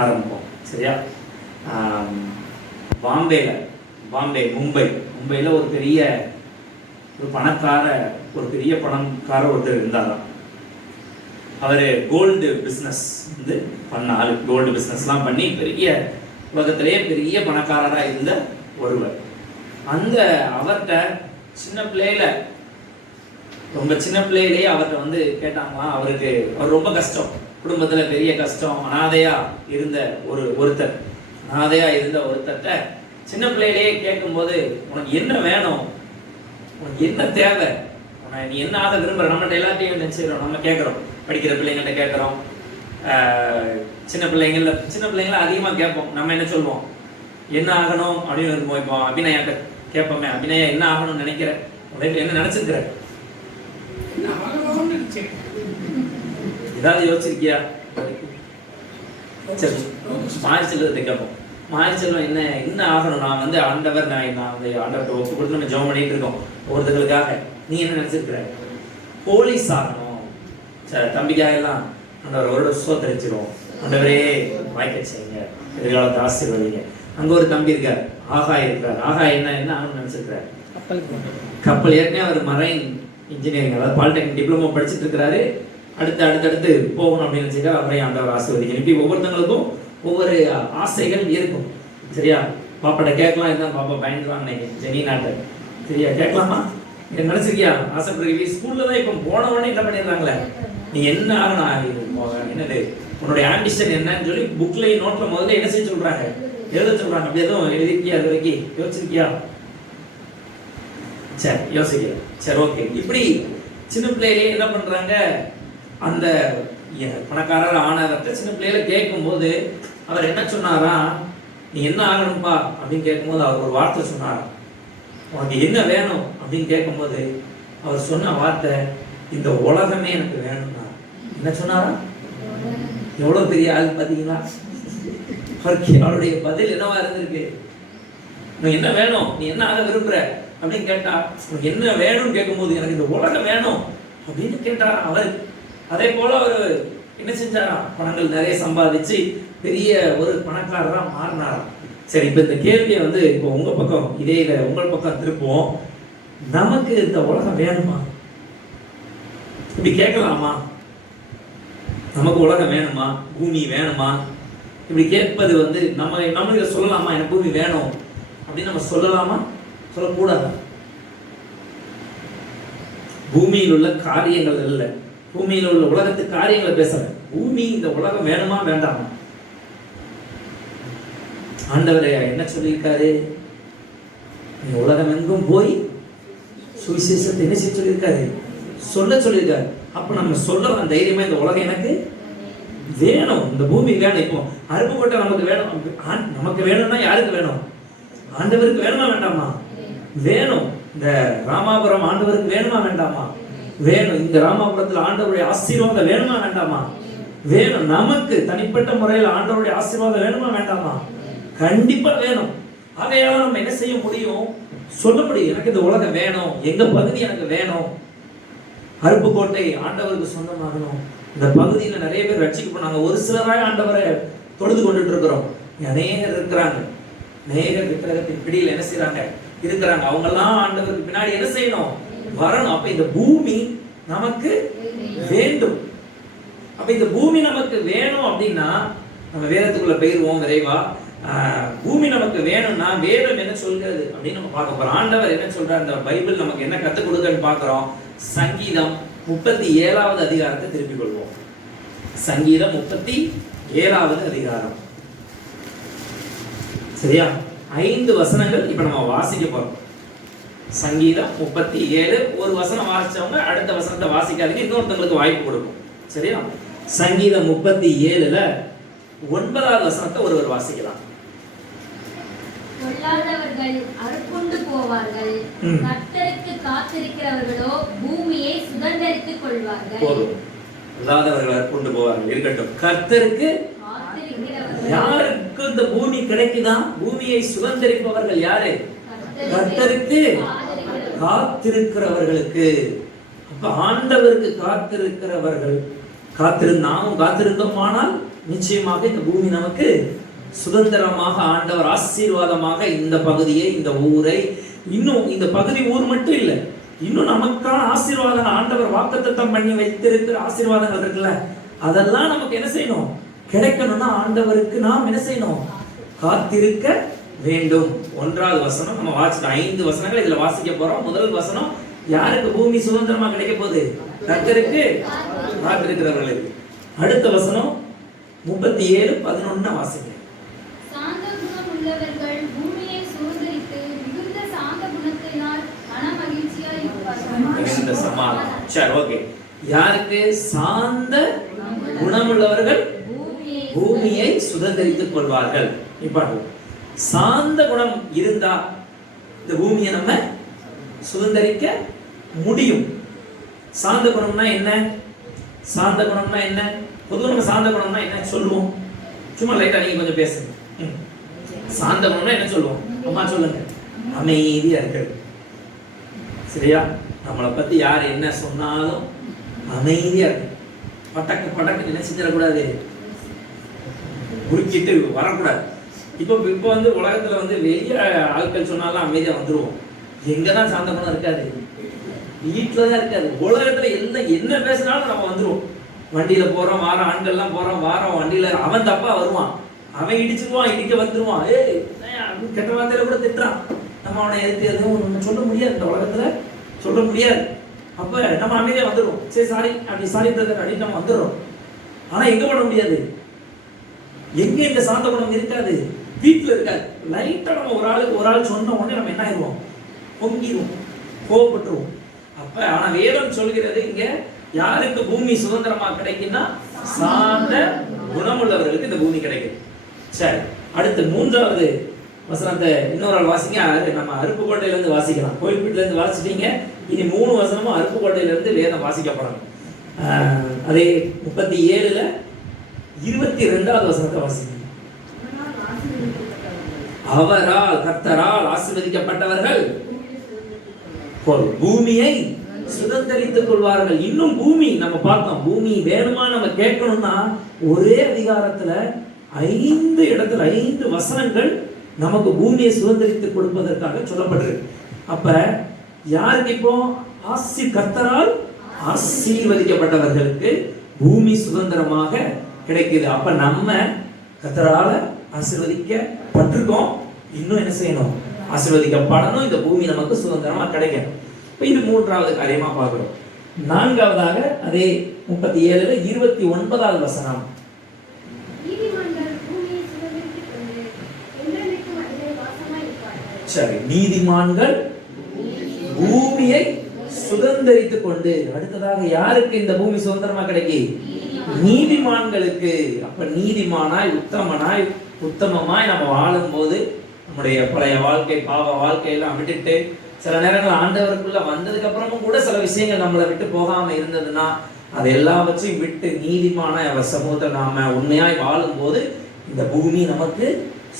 ஆரம்பிப்போம். சரியா? மும்பையில் ஒரு பெரிய பணக்கார ஒருத்தர் இருந்தாராம். அவர் கோல்டு பிஸ்னஸ் வந்து பண்ண ஆள். கோல்டு பிஸ்னஸ்லாம் பண்ணி பெரிய உலகத்திலேயே பெரிய பணக்காரராக இருந்த ஒருவர். அவர்கிட்ட ரொம்ப சின்ன பிள்ளையிலேயே அவர்கிட்ட வந்து கேட்டாங்களாம். அவர் ரொம்ப கஷ்டம், குடும்பத்தில் பெரிய கஷ்டம், அனாதையாக இருந்த ஒருத்தர்கிட்ட சின்ன பிள்ளையிலேயே கேட்கும்போது, உனக்கு என்ன வேணும், உனக்கு என்ன தேவை, நீ என்ன ஆக விரும்புகிற, நம்மகிட்ட எல்லாத்தையும் நினச்சிக்கிறோம். நம்ம கேட்குறோம், படிக்கிற பிள்ளைங்கள்ட்ட கேட்குறோம், சின்ன பிள்ளைங்கள அதிகமாக கேட்போம். நம்ம என்ன சொல்லுவோம், என்ன ஆகணும் அப்படின்னு இருப்போம். இப்போ அபிநயாட்ட கேட்போமே, அபிநயா என்ன ஆகணும்னு நினைக்கிற, என்ன நினச்சிருக்கிற, ஏதாவது யோசிச்சிருக்கியா? சரி, மாரிச்செல்வத்தை கேட்போம். மாரிச்செல்வம் என்ன ஆகணும், நான் வந்து ஆண்டவர்கிட்ட ஒப்பு கொடுத்து நம்ம ஜெபம் பண்ணிட்டு இருக்கோம் ஒருத்தர்களுக்காக. நீ என்ன நினைச்சிருக்கிற? போலீஸ் ஆகணும். சரி, தம்பிக்காக எல்லாம் ஆண்டவரோட சோத்தரிச்சிடும். ஆண்டவரே வாய்க்க செய்யுங்க, எதிர்காலத்தை ஆசீர்வதிங்க. அங்க ஒரு தம்பி இருக்கார், ஆகாய் இருக்கார். ஆகாய் என்ன ஆகணும்னு நினைச்சிருக்கிறார்? கப்பல். ஏற்கனவே அவர் மரைன் இன்ஜினியரிங், அதாவது பாலிடெக்னிக் டிப்ளமோ படிச்சுட்டு இருக்கிறாரு. அடுத்து போகணும் அப்படின்னு நினைச்சிருக்காரு. அவரையும் ஆண்டவர் ஆசீர்வதிக்கணும். இப்படி ஒவ்வொருத்தங்களுக்கும் ஒவ்வொரு ஆசைகள் இருக்கும். சரியா? பாப்பாட்ட கேட்கலாம், இருந்தால் பாப்பா பயந்துருவாங்க ஜெனி நாட்டை. சரியா? கேட்கலாமா? நினைச்சிருக்கியா ஆசைப்படுறீங்க? ஸ்கூல்ல தான் இப்போ போன உடனே என்ன பண்ணிடுறாங்களே, நீ என்ன ஆகணும், என்னது உன்னுடைய ஆம்பிஷன் என்னன்னு சொல்லி புக்லையும் நோட்ல முதல்ல என்ன செய்ய சொல்றாங்க, எழுத சொல்றாங்க. அப்படி எதுவும் எழுதிருக்கியா? அது வரைக்கும் யோசிச்சிருக்கியா? சரி, யோசிக்கல. சரி, ஓகே. இப்படி சின்ன பிள்ளையிலேயே என்ன பண்றாங்க, அந்த பணக்காரர் ஆனவர்கிட்ட சின்ன பிள்ளையில கேட்கும் போது அவர் என்ன சொன்னாரா, நீ என்ன ஆகணும்பா அப்படின்னு கேட்கும்போது அவர் ஒரு வார்த்தை சொன்னார். உனக்கு என்ன வேணும் அப்படின்னு கேட்கும்போது அவர் சொன்ன வார்த்தை, இந்த உலகமே எனக்கு வேணும்னா. என்ன சொன்னாரா? எவ்வளவு பெரிய ஆள் பாத்தீங்களா? அவருடைய பதில் என்னவா இருந்திருக்கு? உனக்கு என்ன வேணும், நீ என்ன ஆக விரும்புற அப்படின்னு கேட்டா, உனக்கு என்ன வேணும்னு கேட்கும்போது எனக்கு இந்த உலகம் வேணும் அப்படின்னு கேட்டா, அவர் அதே போல அவர் என்ன செஞ்சாரா, பணங்கள் நிறைய சம்பாதிச்சு பெரிய ஒரு பணக்காரரா மாறினாராம். சரி, இப்ப இந்த கேள்வியை வந்து இப்போ உங்க பக்கம் உங்கள் பக்கம் திருப்போம். நமக்கு இந்த உலகம் வேணுமா? இப்படி கேட்கலாமா? நமக்கு உலகம் வேணுமா, பூமி வேணுமா? இப்படி கேட்பது வந்து நம்ம இதை சொல்லலாமா, எனக்கு பூமி வேணும் அப்படின்னு நம்ம சொல்லலாமா, சொல்லக்கூடாதா? பூமியில் உள்ள காரியங்கள் இல்ல, பூமியில் உள்ள உலகத்து காரியங்களை பேசுறேன். பூமி, இந்த உலகம் வேணுமா வேண்டாமா? ஆண்டவர் என்ன சொல்லியிருக்காரு? இந்த உலகம் எங்கும் போய் சுவிசேஷத்தை என்ன செய்ய சொல்லியிருக்காரு? சொல்ல சொல்லியிருக்காரு. அப்ப நம்ம சொல்லலாம் தைரியமா, இந்த உலகம் எனக்கு வேணும், இந்த பூமி வேணும். இப்போ அருப்புக்கோட்டை நமக்கு வேணும். நமக்கு வேணும்னா யாருக்கு வேணும்? ஆண்டவருக்கு வேணுமா வேண்டாமா? வேணும். இந்த ராமாபுரம் ஆண்டவருக்கு வேணுமா வேண்டாமா? வேணும். இந்த ராமாபுரத்தில் ஆண்டவருடைய ஆசீர்வாதம் வேணுமா வேண்டாமா? வேணும். நமக்கு தனிப்பட்ட முறையில் ஆண்டவருடைய ஆசீர்வாதம் வேணுமா வேண்டாமா? கண்டிப்பா வேணும். அதையால நம்ம என்ன செய்ய முடியும்? சொல்ல முடியும், எனக்கு இந்த உலகம் வேணும், எங்க பகுதி எனக்கு வேணும், அருப்புக்கோட்டை ஆண்டவருக்கு சொந்தமாகணும், இந்த பகுதியில் நிறைய பேர் ரட்சிக்கப்பட்டாங்க. ஒரு சிலராக ஆண்டவரை தொழுது கொண்டுட்டு இருக்கிறோம். அநேகர் இருக்கிறாங்க, அநேகர் விக்கிரகத்தின் பிடியில் என்ன செய்யறாங்க, இருக்கிறாங்க. அவங்க எல்லாம் ஆண்டவருக்கு பின்னாடி என்ன செய்யணும்? வரணும். அப்ப இந்த பூமி நமக்கு வேண்டும். அப்ப இந்த பூமி நமக்கு வேணும் அப்படின்னா நம்ம வேதத்துக்குள்ள போயிருவோம் விரைவா. பூமி நமக்கு வேணும்னா வேதம் என்ன சொல்கிறது அப்படின்னு நம்ம பார்க்க போறோம். ஆண்டவர் என்ன சொல்றார், இந்த பைபிள் நமக்கு என்ன கற்றுக் கொடுக்குன்னு பார்க்கிறோம். சங்கீதம் 37வது அதிகாரத்தை திருப்பிக் கொள்வோம். சங்கீதம் 37வது அதிகாரம். சரியா? 5 வசனங்கள் இப்ப நம்ம வாசிக்க போறோம். சங்கீதம் 37. ஒரு வசனம் வாசிச்சவங்க அடுத்த வசனத்தை வாசிக்காதீங்க, இன்னொருத்தங்களுக்கு வாய்ப்பு கொடுக்கும். சரியா? சங்கீதம் 37ல 9வது வசனத்தை ஒருவர் வாசிக்கலாம். பொல்லாதவர்கள் அறுப்புண்டு போவார்கள், கர்த்தருக்கு காத்திருக்கிறவர்களோ பூமியை சுதந்தரித்துக் கொள்வார்கள். போதும். பொல்லாதவர்கள் அறுப்புண்டு போவார்கள் இருக்கட்டும். கர்த்தருக்கு யாருக்கு இந்த பூமி கிடைக்குதா? பூமியை சுதந்தரிப்பவர்கள் யாரு? கர்த்தருக்கு காத்திருக்கிறவர்களுக்கு. அப்ப ஆண்டவருக்கு காத்திருக்கிறவர்கள், நாமும் காத்திருந்தோமானால் நிச்சயமாக இந்த பூமி நமக்கு சுதந்திரமாக ஆண்டவர் ஆசீர்வாதமாக இந்த பகுதியை, இந்த ஊரை, இன்னும் இந்த பகுதி ஊர் மட்டும் இல்லை, இன்னும் நமக்கான ஆசீர்வாதம் ஆண்டவர் வாக்குத்தத்தம் பண்ணி வைத்திருக்கிற ஆசீர்வாதங்கள் இருக்குல்ல, அதெல்லாம் நமக்கு என்ன செய்யணும்? கிடைக்கணும்னா ஆண்டவருக்கு நாம் என்ன செய்யணும்? காத்திருக்க வேண்டும். 1வது வசனம் நம்ம வாசிச்சோம். 5 வசனங்கள் இதுல வாசிக்க போறோம். முதல் வசனம், யாருக்கு பூமி சுதந்திரமா கிடைக்க போகுது? கர்த்தருக்கு காத்திருக்கிறவர்களுக்கு. அடுத்த வசனம் 37:11 வாசிங்க. சாந்த குணம் உள்ளவர்கள் பூமியை சுதந்தரித்து மிகுந்த சாந்த குணத்தினால் மனமகிழ்ச்சியாய் இருப்பார்கள். சமாதானம். சரி, ஓகே. யாருக்கு? சாந்த குணமுள்ளவர்கள் பூமியை சுதந்தரித்துக் கொள்வார்கள். இப்ப சாந்த குணம் இருந்தா இந்த பூமியை நம்ம சுதந்தரிக்க முடியும். சாந்த குணம்னா என்ன? சாந்த குணம்னா என்ன? பொதுவாக நம்ம சாந்த குணம்னா என்ன சொல்லுவோம்? சும்மா லைட்டா நீங்க கொஞ்சம் பேசுங்க. சாந்த குணம்னா என்ன சொல்லுவோம்? அம்மா சொல்லுங்க. அமைதியா இருக்கிறது. சரியா? நம்மளை பத்தி யார் என்ன சொன்னாலும் அமைதியா இருக்கு. பட்டக்கு பட்டக்கு நினைச்சிடக்கூடாது, குறுக்கிட்டு வரக்கூடாது. இப்போ வந்து உலகத்துல வந்து வெளிய ஆட்கள் சொன்னாலும் அமைதியா வந்துருவோம். எங்கதான் சாந்த குணம் இருக்காது? வீட்டுலதான் இருக்காது. உலகத்துல எல்லாம் என்ன பேசினாலும் நம்ம வந்துருவோம். வண்டியில போறோம் வாரம், ஆண்கள்லாம் போறோம் வாரம், வண்டியில அவன் தப்பா வருவான், அவன் இடிச்சுக்குவான், இடிக்க வந்துருவான், கெட்ட வார்த்தையில கூட திட்டுறான். நம்ம அவனை எதிர்த்து எதுவும் சொல்ல முடியாது, இந்த உலகத்துல சொல்ல முடியாது. அப்ப நம்ம அமைதியா வந்துடும். சரி சாரி, அப்படி சாரி பிரதர் அப்படின்னு நம்ம வந்துடுறோம். ஆனா எங்க பண்ண முடியாது? எங்க இந்த சாந்த குணம் இருக்காது? வீட்டுல இருக்காது. லைட்டா நம்ம ஒரு ஆள் சொன்ன உடனே நம்ம என்ன ஆயிடுவோம்? பொங்கிடுவோம், கோவப்பட்டுருவோம். அப்ப ஆனா வேதம் சொல்கிறது இங்க யாருக்கு பூமி சுதந்திரமா கிடைக்குன்னா சாந்த குணமுள்ளவர்களுக்கு இந்த பூமி கிடைக்கும். சரி, அடுத்து 3வது வசனத்தை இன்னொரு ஆள் வாசிங்க. நம்ம அருப்புக்கோட்டையில இருந்து வாசிக்கலாம். கோயில்பீட்டுல இருந்து வாசிட்டீங்க. இனி 3 வசனமும் அருப்புக்கோட்டையில இருந்து வேதம் வாசிக்கப்படணும். அதே 37ல 22வது வசனத்தை வாசிங்க. அவரால், கர்த்தரால் ஆசீர்வதிக்கப்பட்டவர்கள் பூமியை சுதந்தரித்துக் கொள்வார்கள். இன்னும் பூமி நம்ம பார்த்தோம். பூமி வேணுமா நம்ம கேட்கணும்னா ஒரே அதிகாரத்துல 5 இடத்துல 5 வசனங்கள் நமக்கு பூமியை சுதந்தரித்து கொடுப்பதற்காக சொல்லப்பட்டிருக்கு. அப்ப யாருக்கு இப்போ கர்த்தரால் ஆசீர்வதிக்கப்பட்டவர்களுக்கு பூமி சுதந்திரமாக கிடைக்குது. அப்ப நம்ம கர்த்தரால ஆசீர்வதிக்கப்பட்டிருக்கோம். இன்னும் என்ன செய்யணும்? ஆசீர்வதிக்கப்படணும். இந்த பூமி நமக்கு சுதந்திரமா கிடைக்கும். இது 3வது காரியமா பார்க்கிறோம். 4வதாக அதே 37ல 29வது வசனம். சரி, நீதிமான்கள் பூமியை சுதந்தரித்துக் கொண்டு. அடுத்ததாக யாருக்கு இந்த பூமி சுதந்திரமா கிடைக்கி? நீதிமான்களுக்கு. அப்ப நீதிமானாய், உத்தமமாய் நம்ம வாழும் போது நம்முடைய பழைய வாழ்க்கை, பாவ வாழ்க்கையெல்லாம் விட்டுட்டு சில நேரங்கள் ஆண்டவருக்குள்ள வந்ததுக்கு அப்புறமும் கூட சில விஷயங்கள் நம்மளை விட்டு போகாம இருந்ததுன்னா அது எல்லாவற்றையும் விட்டு நீதிமானாய் அவர் சமூகத்தை நாம உண்மையாய் வாழும் போது இந்த பூமி நமக்கு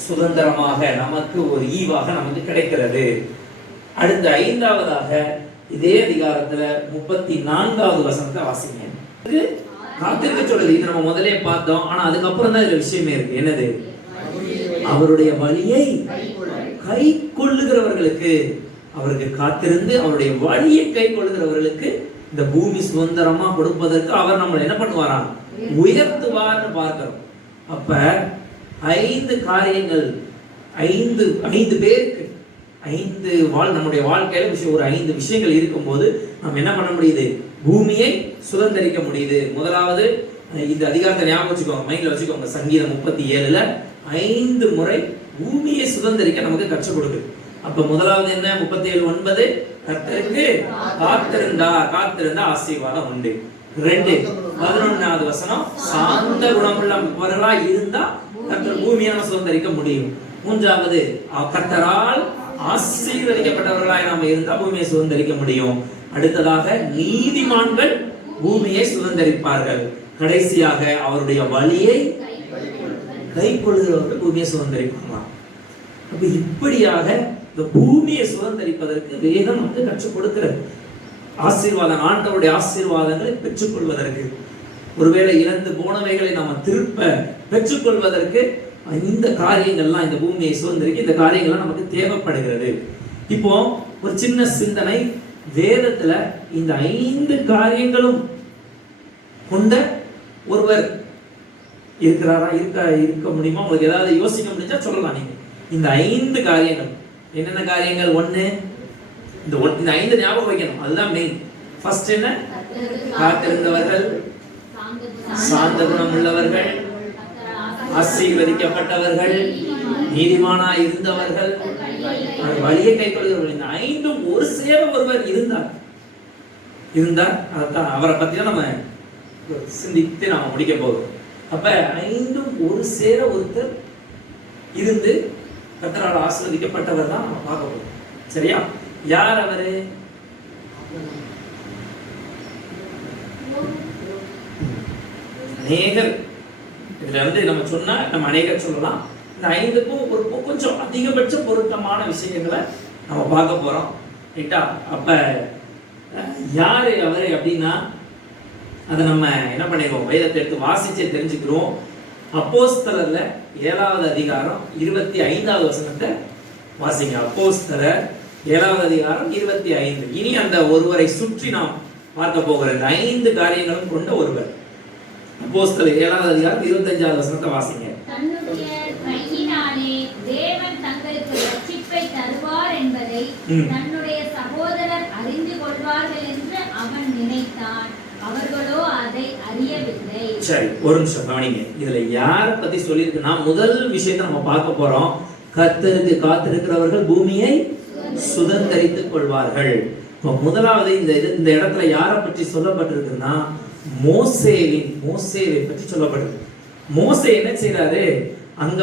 சுதந்திரமாக, நமக்கு ஒரு ஈவாக நமக்கு கிடைக்கிறது. அடுத்த 5வதாக இதே அதிகாரத்துல 34வது வசனத்தை வாசிங்க. காத்திருக்க சொல்லுது. இது நம்ம முதலே பார்த்தோம். ஆனா அதுக்கப்புறம் தான் இதுல விஷயமே இருக்கு. என்னது? அவருடைய வழியை கை கொள்ளுகிறவர்களுக்கு, அவருக்கு காத்திருந்து அவருடைய வழியை கை கொள்ளுகிறவர்களுக்கு இந்த பூமி சுதந்திரமா கொடுப்பதற்கு அவர் நம்மளை என்ன பண்ணுவாராம்? உயர்த்துவார்னு பார்க்கிறோம். அப்ப 5 காரியங்கள், 5 பேருக்கு 5 நம்முடைய வாழ்க்கையில ஒரு 5 விஷயங்கள் இருக்கும்போது நம்ம என்ன பண்ண முடியுது? பூமியை சுதந்தரிக்க முடியுது. முதலாவது இந்த அதிகாரத்தை ஞாபகம் வச்சுக்கோங்க, மைண்ட்ல வச்சுக்கோங்க. சங்கீதம் 37ல 5 முறை பூமியை சுதந்தரிக்க நமக்கு கற்றுக் கொடுக்குது. அப்ப முதலாவது என்ன? 37:9 கர்த்தருக்கு காத்திருந்தா ஆசீர்வாதம் உண்டு. 2 11வது வசனம், சாந்த குணமுள்ளவர்களா இருந்தா கர்த்தர் பூமியை சுதந்தரிக்க முடியும். 3வது கர்த்தரால் ஆசீர்வதிக்கப்பட்டவர்களாய் நாம இருந்தா பூமியை சுதந்தரிக்க முடியும். அடுத்ததாக நீதிமான்கள் பூமியை சுதந்தரிப்பார்கள். கடைசியாக அவருடைய வழியை கை கொள்கிறவர்கள் பூமியை சுதந்தரிப்பாங்க. அப்ப இப்படியாக இந்த பூமியை சுதந்தரிப்பதற்கு வேதம் நமக்கு கற்றுக் கொடுக்கிறது. ஆசீர்வாதம், ஆண்டவருடைய ஆசீர்வாதங்களை பெற்றுக் கொள்வதற்கு ஒருவேளை இழந்து போனவைகளை நாம திருப்ப பெற்றுக்கொள்வதற்கு இந்த காரியங்கள்லாம், இந்த பூமியை சுதந்திரிக்க இந்த காரியங்கள்லாம் நமக்கு தேவைப்படுகிறது. இப்போ ஒரு சின்ன சிந்தனை, வேதத்துல இந்த 5 காரியங்களும் கொண்ட ஒருவர் இருக்கிறாரா? இருக்க முடியுமா? உங்களுக்கு ஏதாவது யோசிக்க முடிஞ்சா சொல்லலாம். நீங்க இந்த 5 காரியங்கள் என்னென்ன காரியங்கள்? ஒண்ணு, இந்த 5 ஞாபகம் வைக்கணும், அதுதான் மெயின். ஃபர்ஸ்ட் என்ன? காத்திருந்தவர்கள், சாந்த குணம் உள்ளவர்கள், ஆசீர்வதிக்கப்பட்டவர்கள், நீதிமானா இருந்தவர்கள், வழியை கைக்கொள்கிறவர்கள். இந்த 5ம் ஒரு சேர ஒருவர் இருந்தார். அதான் அவரை பத்தி தான் நம்ம சிந்தித்து நாம முடிக்க போகிறோம். அப்ப 5ம் ஒரு சேர ஒருத்தர் இருந்து கர்த்தரால் ஆசீர்வதிக்கப்பட்டவர் தான் நம்ம பார்க்க போறோம். சரியா? யார் அவரு? அநேகர் இதுல நம்ம சொன்னா நம்ம அநேகர் சொல்லலாம். இந்த 5க்கும் ஒரு கொஞ்சம் அதிகபட்ச பொருத்தமான விஷயங்களை நம்ம பார்க்க போறோம். ரைட்டா? அப்ப யாரு அவரு அப்படின்னா அதை நம்ம என்ன பண்ணிடுவோம், வேதத்தை எடுத்து வாசிச்சே தெரிஞ்சுக்கிறோம். அப்போஸ்தலர்ல 7வது அதிகாரம் 25வது வசனத்தை வாசிங்க. அப்போஸ்தலர் 7வது அதிகாரம் 25. இனி அந்த ஒருவரை சுற்றி நாம் பார்க்க போகிற இந்த 5 காரியங்களும் கொண்ட ஒருவர். அப்போஸ்தலர் 7வது அதிகாரம் 25வது வசனத்தை வாசிங்க. தன்னுடைய கையினாலே தேவன் தங்களுக்கு ரட்சிப்பை தருவார் என்பதை தன்னுடைய சகோதரர் அறிந்து கொள்வார்கள் என்று அவன் நினைத்தான். அவர்களோ அதை அறியவில்லை. சரி, ஒரு நிமிஷம் கவனிங்க. இதுல யார பத்தி சொல்லியிருக்குன்னா, முதல் விஷயத்தை நம்ம பார்க்க போறோம். கர்த்தருக்கு காத்திருக்கிறவர்கள் பூமியை சுதந்தரித்துக் கொள்வார்கள். முதலாவது இந்த இடத்துல யாரை பற்றி சொல்லப்பட்டிருக்குன்னா, மோசேவை பற்றி சொல்லப்பட்டிருக்கு. மோசே என்ன செய்யறாரு அங்க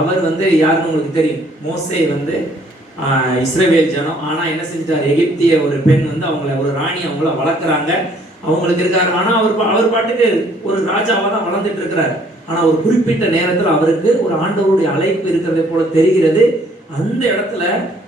அவர் யாருன்னு உங்களுக்கு தெரியும். மோசே இஸ்ரவேல் ஜனம். ஆனா என்ன செஞ்சிட்டாரு, எகிப்திய ஒரு பெண் அவங்கள ஒரு ராணி அவங்கள வளர்க்குறாங்க, அவங்களுக்கு இருக்காரு. ஆனா அவர் பாட்டுக்கு ஒரு ராஜாவா தான் வளர்ந்துட்டு இருக்கிறார். ஆனா ஒரு குறிப்பிட்ட நேரத்தில் அவருக்கு ஒரு ஆண்டவருடைய அழைப்பு இருக்கிறதை போல தெரிகிறது. அந்த இடத்துல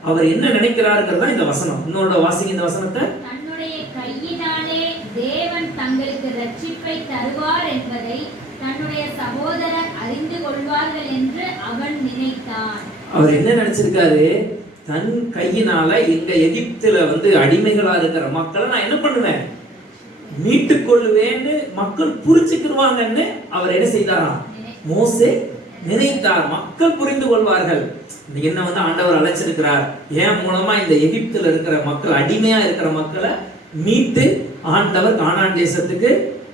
அவர் என்ன நினைக்கிறாருங்கிறதா இந்த வசனம். இன்னொரு வாசிங்க இந்த வசனத்தை. தன்னுடைய கையினாலே தேவன் தங்களுக்கு ரட்சிப்பை தருவார் என்பதை தன்னுடைய சகோதரர் அறிந்து கொள்வார்கள் என்று அவன் நினைத்தான். அவர் என்ன நினைச்சிருக்காரு, தன் கையினால எங்க எகிப்துல அடிமைகளா இருக்கிற மக்களை நான் என்ன பண்ணுவேன், மீட்டுக் கொள்ளுவேன்னு மக்கள் புரிஞ்சுக்கிடுவாங்கன்னு அவர் என்ன செய்தாராம், மோசே நினைத்தார். மக்கள் புரிந்து கொள்வார்கள், என்ன ஆண்டவர் அழைச்சிருக்கிறார், ஏன் மூலமா இந்த எகிப்துல இருக்கிற மக்கள், அடிமையா இருக்கிற மக்களை மீட்டு ஆண்டவர் கானான் தேசத்துக்கு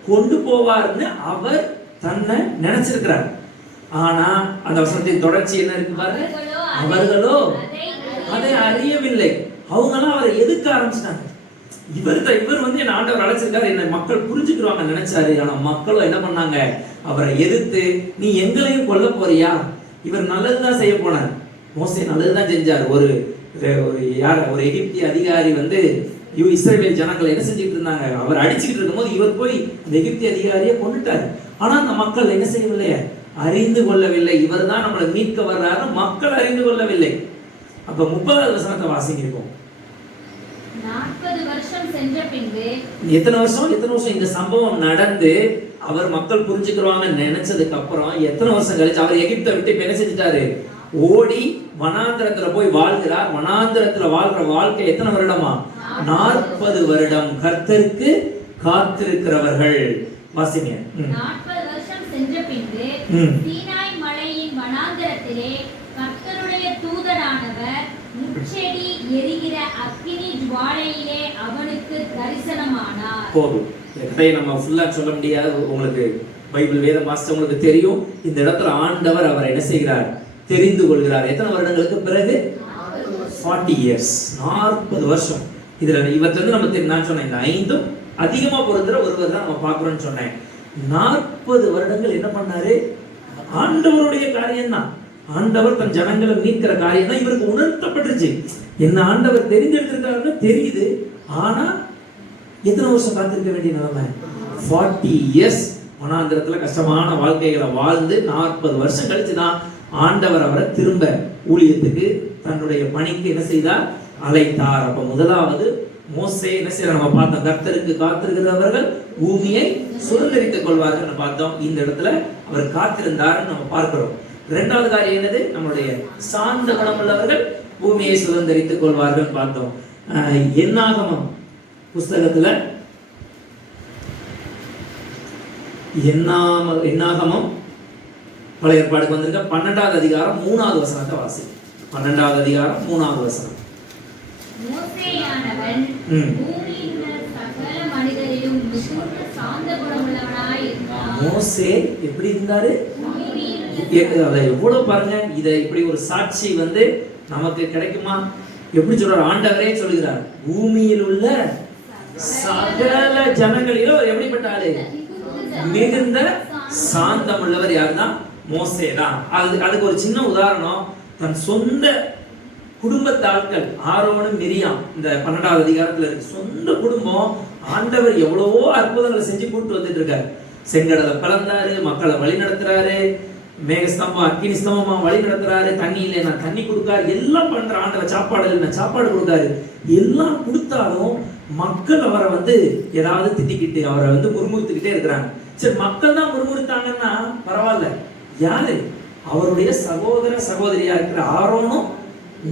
கொண்டு போவார்னு அவர் தன்னை நினைச்சிருக்கிறார். ஆனா அந்த வசனத்தின் தொடர்ச்சி என்ன இருக்கு பாருங்க. அவர்களோ அதை அறியவில்லை. அவங்களாம் அவரை எதிர்க்க ஆரம்பிச்சிட்டாங்க. இவர் என்ன ஆண்டவர் அழைச்சிருக்காரு, என்ன மக்கள் புரிஞ்சுக்கிறாங்க நினைச்சாரு. ஆனா மக்களும் என்ன பண்ணாங்க, அவரை எதிர்த்து, நீ எங்களையும் கொல்ல போறியா, இவர் நல்லதுதான் செய்ய போனார். மோசே நல்லதுதான் செஞ்சார். ஒரு எகிப்திய அதிகாரி இஸ்ரவேல் ஜனங்களை என்ன செஞ்சுட்டு இருந்தாங்க, அவர் அடிச்சுக்கிட்டு இருக்கும் போது இவர் போய் அந்த எகிப்திய அதிகாரியை கொண்டுட்டாரு. ஆனா அந்த மக்கள் என்ன செய்யவில்லை, அறிந்து கொள்ளவில்லை. இவர் தான் நம்மளை மீட்க வர்றாரு, மக்கள் அறிந்து கொள்ளவில்லை. அப்ப 30வது வசனத்தை வாசிங்க. இருக்கும் 40 வருஷம் சென்ற பின்பு, எத்தனை வருஷம் இந்த சம்பவம் நடந்து அவர் மக்கள் புரிஞ்சுக்கிறாங்க நினைச்சதுக்கு அப்புறம் எத்தனை வருஷம் கழிச்சு அவர் எகிப்தை விட்டு என்ன செஞ்சிட்டாரு, ஓடி வனாந்திரத்துல போய் வாழ்கிறார். வனாந்திரத்துல வாழ்ற வாழ்க்கை எத்தனை வருடமா, 40 வருடம் கர்த்தருக்கு காத்திருக்கிறவர்கள். வாசிங்க. 40 வருஷம் சென்ற பின்பு சீனாய் மலையின் வனாந்திரத்திலே கர்த்தருடைய தூதரானவர் முட்செடி எரிகிற அக்கினி ஜுவாலையிலே அவனுக்கு தரிசனமானார். போதும், இதை நம்ம ஃபுல்லா சொல்ல முடியாது. உங்களுக்கு பைபிள் வேதம் வாசிச்சவங்களுக்கு தெரியும். இந்த இடத்துல ஆண்டவர் அவர் என்ன செய்கிறார், தெரிந்து கொள்கிறார். எத்தனை வருடங்களுக்கு பிறகு, 40 இயர்ஸ், 40 வருஷம். இதுல இவற்றை நம்ம நான் சொன்னேன், இந்த 5ம் அதிகமா பொறுத்துற ஒருவர் தான் நம்ம பார்க்கிறோம்னு சொன்னேன். 40 வருடங்கள் என்ன பண்ணாரு, ஆண்டவருடைய காரியம் தான். ஆண்டவர் தன் ஜனங்களை மீட்கிற காரியம் தான் இவருக்கு உணர்த்தப்பட்டுருச்சு. என்ன ஆண்டவர் தெரிஞ்செடுத்திருக்காருன்னு தெரியுது. ஆனா எத்தனை வருஷம் காத்திருக்க வேண்டிய நிலைமை, 40 இயர்ஸ் வனாந்திரத்துல கஷ்டமான வாழ்க்கைகளை வாழ்ந்து 40 வருஷம் கழிச்சுதான் ஆண்டவர் அவரை திரும்ப ஊழியத்துக்கு தன்னுடைய பணிக்கு என்ன செய்தார், அழைத்தார். அப்ப முதலாவது மோசே என்ன செய்யற நம்ம பார்த்தோம், கர்த்தருக்கு காத்திருக்கிறவர்கள் பூமியை சுதந்திரித்துக் கொள்வார்கள் பார்த்தோம். இந்த இடத்துல அவர் காத்திருந்தாருன்னு நம்ம பார்க்கிறோம். இரண்டாவது காரியம் என்னது, நம்மளுடைய சார்ந்த குணம் உள்ளவர்கள் பூமியை சுதந்திரித்துக் கொள்வார்கள் பார்த்தோம். என்னாகமம் புஸ்தகத்துல என்னாகமம் பழைய ஏற்பாடுக்கு வந்திருக்க 12வது அதிகாரம் 3வது வசனத்தை வாசி. 12வது அதிகாரம் 3வது வசனம். மோசேயானவன் பூமியில் உள்ள சகல மனிதரிலும் மிகுந்த சாந்த குணமுள்ளவனாய் இருந்தான். மோசே எப்படி இருந்தாரு? அதை எவ்வளவு பாருங்க, இதை இப்படி ஒரு சாட்சி வந்து நமக்கு கிடைக்குமா? எப்படி சொல்றாரு? ஆண்டவரே சொல்கிறார், பூமியில் உள்ள சகல ஜனங்களிலும் எப்படிப்பட்ட ஆளு? மிகுந்த சாந்தம் உள்ளவர். யாருன்னா? மோசே தான். அதுக்கு ஒரு சின்ன உதாரணம், தன் சொந்த குடும்பத்து ஆட்கள் ஆரோனும் மிரியாம், இந்த 12வது அதிகாரத்துல இருக்கு. சொந்த குடும்பம் ஆண்டவர் எவ்வளவோ அற்புதங்களை செஞ்சு கூட்டு வந்துட்டு இருக்காரு. செங்கடலை பிளந்தாரு, மக்களை வழி நடத்துறாரு, மேகஸ்தம்பம் அக்கினி ஸ்தம்பமா வழி நடத்துறாரு, தண்ணி இல்லை நான் தண்ணி கொடுக்காரு, எல்லாம் பண்ற ஆண்டவர். சாப்பாடு இல்லை நான் சாப்பாடு கொடுக்காரு. எல்லாம் கொடுத்தாலும் மக்கள் அவரை வந்து ஏதாவது திட்டிக்கிட்டு அவரை வந்து முறுமுறுத்துக்கிட்டே இருக்கிறாங்க. சரி, மக்கள் தான் முறுமுறுத்தாங்கன்னா பரவாயில்ல, யாரு? அவருடைய சகோதர சகோதரியா இருக்கிற ஆரோனும்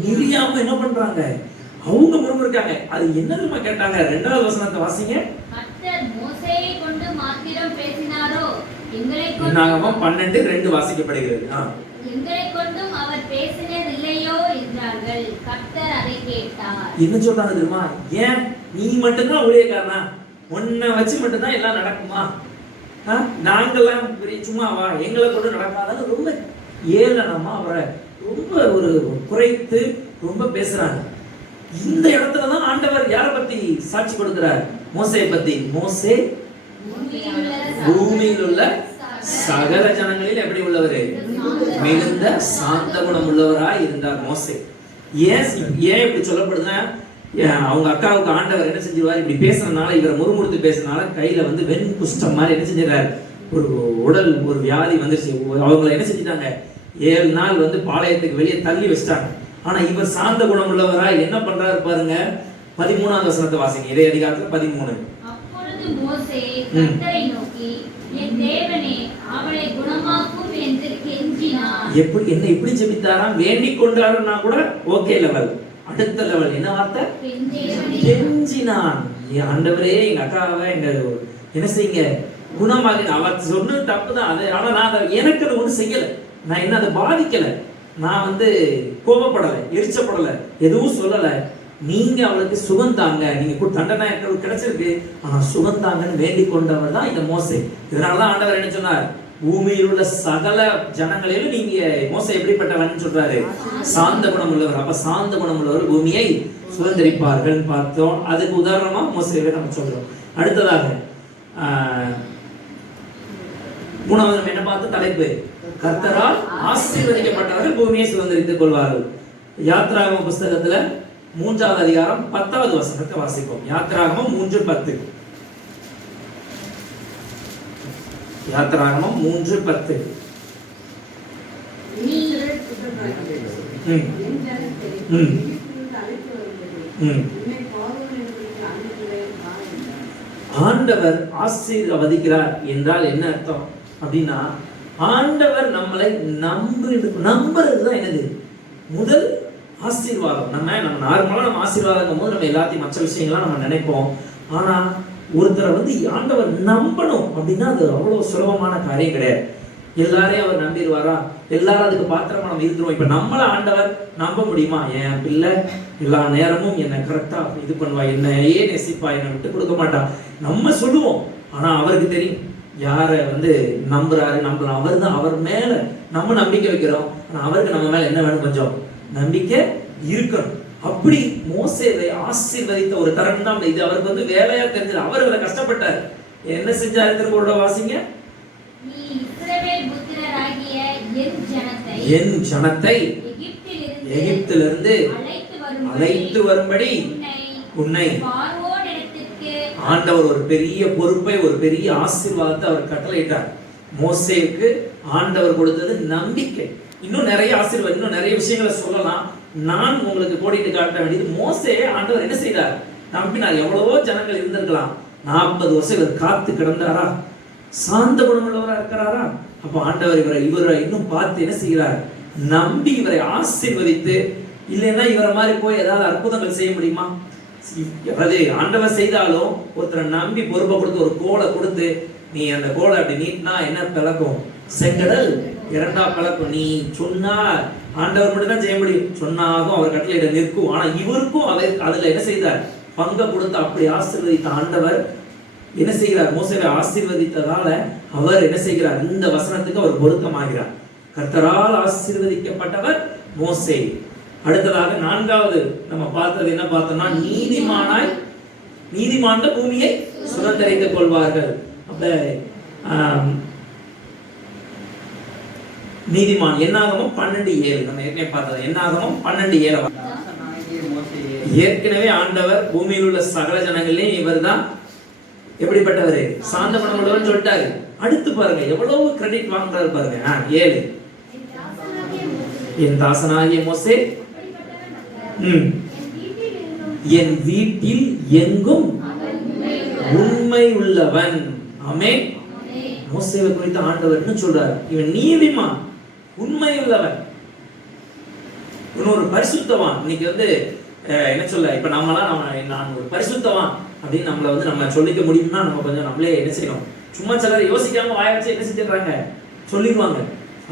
மிரியாமும் என்ன பண்றாங்க? அவங்க முறுமுறுக்காங்க. அது என்னதுமா கேட்டாங்க? 2வது வசனத்தை வாசிங்க. கர்த்தர் மோசேயை கொண்டு மாத்திரம் பேசினாரோ, என்னாகமம் 12:2 வாசிக்கப்படுகிறது. எங்களை கொண்டும் அவர் பேசினது இல்லையோ என்றார்கள். கர்த்தர் அதை கேட்டார். என்ன சொல்றாங்க தெரியுமா? ஏன் நீ மட்டும்தான் ஊழியக்காரனா? உன்னை வச்சு மட்டும்தான் எல்லாம் நடக்குமா? நாங்கெல்லாம் சும்மாவா? எங்களை கொண்டு நடக்காதான்னு ரொம்ப ஏளனமா அவரை ரொம்ப ஒரு குறைத்து ரொம்ப பேசுறாங்க. இந்த இடத்துலதான் ஆண்டவர் யாரை பத்தி சாட்சி கொடுக்கிறார்? மோசேயை பத்தி. மோசே பூமியில் உள்ள சகல ஜனங்களில் எப்படி உள்ளவரு? மிகுந்த சாந்த குணம் உள்ளவராய் இருந்தார் மோசே. ஏன் இப்படி சொல்லப்படுதுன்னா, அவங்க அக்காவுக்கு ஆண்டவர் என்ன செஞ்சிருவார்? இப்படி பேசுறதுனால, இவரை முறுமுறுத்து பேசுறதுனால கையில வந்து வெண் குஷ்டம் மாதிரி என்ன செஞ்சிடறாரு? ஒரு உடல் ஒரு வியாதி வந்துருச்சு. அவங்களை என்ன செஞ்சிட்டாங்க? 7 நாள் வந்து பாளையத்துக்கு வெளியே தள்ளி வச்சிட்டாங்க. ஆனா இவர் சாந்த குணம் உள்ளவராய் என்ன பண்றாரு பாருங்க. 13வது வசனத்தை வாசிங்க. இதே அதிகாரத்துல 13. அப்பொழுது மோசே கர்த்தரை நோக்கி, என் தேவனே, அவளை குணமாக்கும் என்று கெஞ்சினான். எப்படி ஜெபித்தாராம்? வேண்டிக் கொண்டாருன்னா கூட ஓகே லெவல். அடுத்த லெவல் என்ன வார்த்தை? கெஞ்சினான். ஆண்டவரே, எங்க அக்காவை எங்க என்ன செய்யுங்க, குணமாக. அவர் சொன்னது தப்பு தான் அது. ஆனா நான் எனக்கு அது ஒன்றும் செய்யல. நான் என்ன அதை பாதிக்கல. நான் வந்து கோபப்படலை, எரிச்சப்படலை, எதுவும் சொல்லலை. நீங்க அவளுக்கு சுகந்தாங்க, நீங்க தண்டனை கிடைச்சிருக்கு, ஆனா சுகந்தாங்கன்னு வேண்டிக் கொண்டவர் தான் இந்த மோசே. இதனாலதான் ஆண்டவர் என்ன சொன்னார்? பூமியில் உள்ள சகல ஜனங்களிலும் நீங்க மோசே எப்படிப்பட்டவன் சொல்றாரு? சாந்த குணம் உள்ளவர். அப்ப சாந்த குணம் உள்ளவர் பூமியை சுதந்திரிப்பார்கள் பார்த்தோம். அதுக்கு உதாரணமா மோசேவை நம்ம சொல்றோம். அடுத்ததாக 3வது நம்ம என்ன பார்த்த தலைப்பு? கர்த்தரால் ஆசீர்வதிக்கப்பட்டவர்கள் பூமியை சுதந்திரித்துக் கொள்வார்கள். யாத்ராகம புஸ்தகத்துல 3வது அதிகாரம் 10வது வசனத்தை வாசிப்போம். யாத்ராகமம் 3:10. யாத்ராகமம் 3:10. ஆண்டவர் ஆசீர்வதிக்கிறார் என்றால் என்ன அர்த்தம் அப்படின்னா, ஆண்டவர் நம்மளை நம்புறதுதான் என்னது? முதல் ஆசீர்வாதம். நம்ம நார்மலா நம்ம ஆசீர்வாதம் போது நம்ம எல்லாத்தையும் மற்ற விஷயங்கள்லாம் நம்ம நினைப்போம். ஆனா ஒருத்தரை வந்து ஆண்டவர் நம்பணும் அப்படின்னா அது அவ்வளவு சுலபமான காரியம் கிடையாது. எல்லாரையும் அவர் நம்பிடுவாரா? எல்லாரும் அதுக்கு பாத்திரமா நம்ம இருந்துருவோம். இப்ப நம்மள ஆண்டவர் நம்ப முடியுமா? என் பிள்ளை எல்லா நேரமும் என்னை கரெக்டா இது பண்ணுவா, என்னையே நேசிப்பா, என்னை விட்டு கொடுக்க மாட்டா நம்ம சொல்லுவோம். ஆனா அவருக்கு தெரியும் யாரை வந்து நம்புறாரு, நம்பலாம். அவர் தான், அவர் மேல நம்ம நம்பிக்கை வைக்கிறோம். ஆனா அவருக்கு நம்ம மேல என்ன வேணும்? கொஞ்சம் நம்பிக்கை இருக்கணும். அப்படி மோசேவை ஆசீர்வதித்த ஒரு தரம் தான் இது. அவருக்கு வந்து வேலையா தெரிஞ்சது. அவர் இவரை கஷ்டப்பட்டார். என்ன செஞ்சாரு? திரும்ப வாசிங்க. என் ஜனத்தை எகிப்திலிருந்து அழைத்து வரும்படி உன்னை ஆண்டவர் ஒரு பெரிய பொறுப்பை, ஒரு பெரிய ஆசீர்வாதத்தை அவர் கட்டளையிட்டார். மோசேவுக்கு ஆண்டவர் கொடுத்தது நம்பிக்கை. இன்னும் நிறைய ஆசீர்வாதம், இன்னும் நிறைய விஷயங்களை சொல்லலாம். நான் உங்களுக்கு கோடிட்டு காட்ட வேண்டியது, மோசே ஆண்டவர் என்ன செய்தார்? நம்பினார். எவ்வளவோ ஜனங்கள் இருந்திருக்கலாம். 40 வருஷம் இவர் காத்து கிடந்தாரா? சாந்த குணமுள்ளவரா இருக்கிறாரா? அப்ப ஆண்டவர் இவரை இன்னும் பார்த்து என்ன செய்கிறார்? நம்பி இவரை ஆசீர்வதித்து, இல்லைன்னா இவரை மாதிரி போய் ஏதாவது அற்புதங்கள் செய்ய முடியுமா? அதாவது ஆண்டவர் செய்தாலும் ஒருத்தரை நம்பி பொறுப்பை கொடுத்து ஒரு கோலை கொடுத்து, நீ அந்த கோலை அப்படி நீட்டினா என்ன பிளக்கும்? செங்கடல் இரண்டா பிளக்கும். நீ சொன்னா ஆண்டவர் மட்டும் தான் செய்ய முடியும். சொன்னாகும் அவர் கட்டளையிட நிற்கும். ஆனா இவருக்கும் அதுல என்ன செய்தார்? பங்கை கொடுத்து அப்படி ஆசீர்வதித்த ஆண்டவர் என்ன செய்கிறார்? மோசேவை ஆசீர்வதித்ததால அவர் என்ன செய்கிறார்? இந்த வசனத்துக்கு அவர் பொருத்தமாகிறார். கர்த்தரால் ஆசீர்வதிக்கப்பட்டவர் மோசே. அடுத்ததாக 4வது நம்ம பார்த்தது என்ன பார்த்தோம்னா, நீதிமான்கள் பூமியை சுதந்தரித்துக் கொள்வார்கள். அப்ப நீதிமான் என்னாகமம் 12:7 நம்ம ஏற்கனவே பார்த்தது. என்னாகமம் 12:7 ஏற்கனவே ஆண்டவர் பூமியில் உள்ள சகல ஜனங்களையும் இவர் தான் எப்படிப்பட்டவர்? சாந்த குணமுள்ளவர் சொல்லிட்டாரு. அடுத்து பாருங்க எவ்வளவு கிரெடிட் வாங்குறாரு பாருங்க. 7 என் தாசனாகிய மோசே என் வீட்டில் எங்கும் உண்மை உள்ளவன். ஆமென். மோசேவை குறித்து ஆண்டவர் என்ன சொல்றாரு? இவன் நீதிமான், உண்மை உள்ளவன், இன்னொரு பரிசுத்தவான். இன்னைக்கு என்ன சொல்ல, இப்ப நான் ஒரு பரிசுத்தவான் அப்படின்னு நம்ம சொல்லிக்க முடியும்னா நம்ம கொஞ்சம் நம்மளே என்ன செய்யணும்? சும்மா சிலர் யோசிக்காம வாய வச்சு என்ன செஞ்சிடறாங்க? சொல்லிடுவாங்க.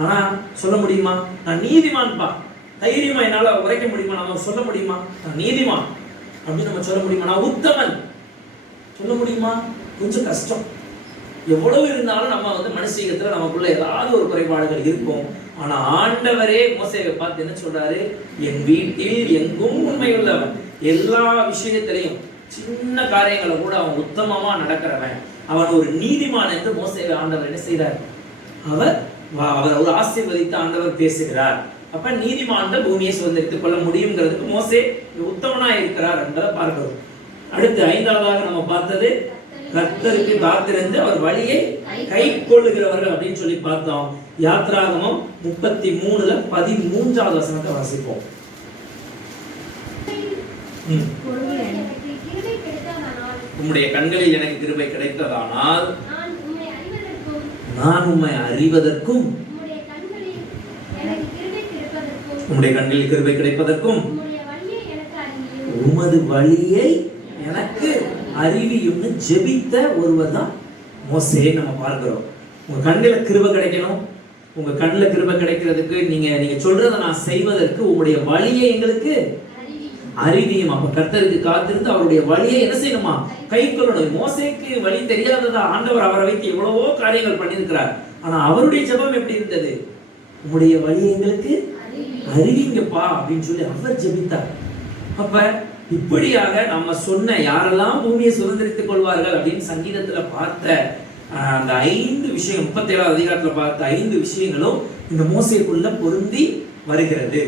ஆனா சொல்ல முடியுமா? நான் நீதிமான்பா, தைரியமா என்னால உரைக்க முடியுமா? நம்ம சொல்ல முடியுமா? நான் நீதிமான் அப்படின்னு நம்ம சொல்ல முடியுமா? நான் உத்தமன் சொல்ல முடியுமா? கொஞ்சம் கஷ்டம். எவ்வளவு இருந்தாலும் நம்ம மனுஷீகத்துல நமக்குள்ள ஏதாவது ஒரு குறைபாடுகள் இருக்கும். ஆனா ஆண்டவரே மோசேவை பார்த்து என்ன சொல்றாரு? என் வீட்டில் எங்கும் உண்மையுள்ளவன். எல்லா விஷயத்திலையும் சின்ன காரியங்களை கூட அவன் உத்தமமா நடக்கிறவன், அவன் ஒரு நீதிமான் என்று மோசேவை ஆண்டவர் என்ன செய்றார்? அவர் ஒரு ஆசீர்வதித்து ஆண்டவர் பேசுகிறார். அப்ப நீதிமான்கள் பூமியை சுதந்திரித்துக் கொள்ள முடியுங்கிறதுக்கு மோசே உத்தமனா இருக்கிறார் என்பதை பார்க்கிறோம். அடுத்து 5வதாக நம்ம பார்த்தது கர்த்தருக்கு காத்திருந்து அவர் வழியை கை கொள்ளுகிறவர்கள் அப்படின்னு சொல்லி பார்த்தோம். யாத்ராகமம் 33:13 வசனத்தை வாசிப்போம். உம்முடைய கண்களில் எனக்கு கிருபை கிடைத்ததானால் நான் உம்மை அறிவதற்கும் உம்முடைய கண்களில் கிருபை கிடைப்பதற்கும் உமது வழியை எனக்கு அறிவியும்னு ஜெபித்த ஒருவர் தான் மோசே. நம்ம பார்க்கிறோம். உங்க கண்ணில கிருபை கிடைக்கணும். உங்க கண்ணில் கிருபை கிடைக்கிறதுக்கு நீங்க சொல்றதை நான் செய்வதற்கு உங்களுடைய வழியை எங்களுக்கு அறிவியும். அப்ப கர்த்தருக்கு காத்திருந்து அவருடைய வழியை என்ன செய்யணுமா? கை கொள்ளணும். மோசேக்கு வழி தெரியாததா? ஆண்டவர் அவரை வைத்து எவ்வளவோ காரியங்கள் பண்ணியிருக்கிறார். ஆனா அவருடைய ஜெபம் எப்படி இருந்தது? உங்களுடைய வழியை எங்களுக்கு அறிவிங்கப்பா அப்படின்னு சொல்லி அவர் ஜெபித்தார். அப்ப இப்படியாக நம்ம சொன்ன யாரெல்லாம் பூமியை சுதந்திரித்துக் கொள்வார்கள் அப்படின்னு சங்கீதத்துல பார்த்த அந்த 5 விஷயம், 37வது அதிகாரத்துல பார்த்த 5 விஷயங்களும் இந்த மோசேக்குள்ள பொருந்தி வருகிறது.